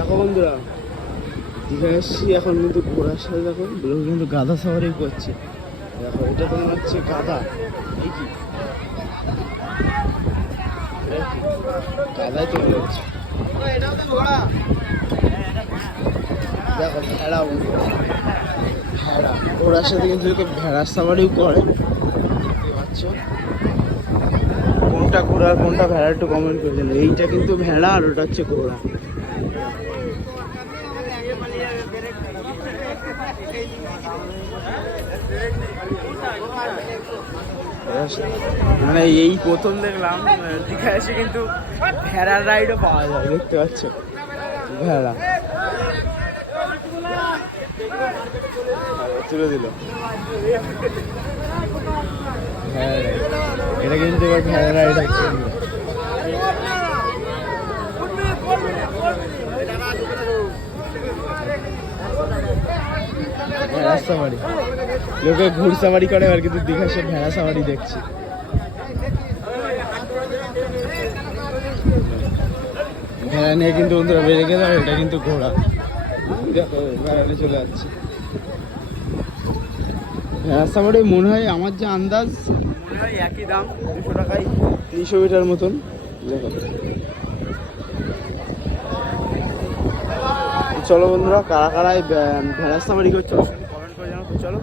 দেখো বন্ধুরা, দীঘা এসছি এখন কিন্তু ঘোরার সাথে দেখো লোক কিন্তু গাধা সাওয়ারি করছে। দেখো এটা তো মনে হচ্ছে গাধা, এই কি গাধাই তো মনে হচ্ছে। দেখো ভেড়া বন্ধুরা, ভেড়া ঘোড়ার সাথে কিন্তু ভেড়ার সাওয়ারিও করে, দেখতে পাচ্ছ। কোনটা ঘোড়া আর কোনটা ভেড়া একটু কমেন্ট করে দিন। এইটা কিন্তু ভেড়া আর ওটা হচ্ছে ঘোড়া। মানে এই প্রথম দেখলাম দীঘা এসে কিন্তু ভেড়ার রাইডও পাওয়া যায়, দেখতে পাচ্ছ ভেড়া তুলে দিল। এটা কিন্তু এবার ভেড়া রাইড হচ্ছে। ভেড়া সাওয়ারি, লোকে ঘুর সাওয়ারি করে আর কিন্তু দীঘা সে ভেড়া সাওয়ারি দেখছি। ভেড়া নিয়ে কিন্তু বন্ধুরা বেড়ে গেল, এটা কিন্তু ঘোড়া। দেখো ভেড়াটা চলে যাচ্ছে। ভেড়া সাওয়ারি মনে হয় আমার যে আন্দাজ মনে হয় একই দাম, 200 টাকায় 300 মিটার মতন। দেখো চলো বন্ধুরা, কারা কারা ভেড়া সাওয়ারি করছো কমেন্ট করে জানাও। তো চলো।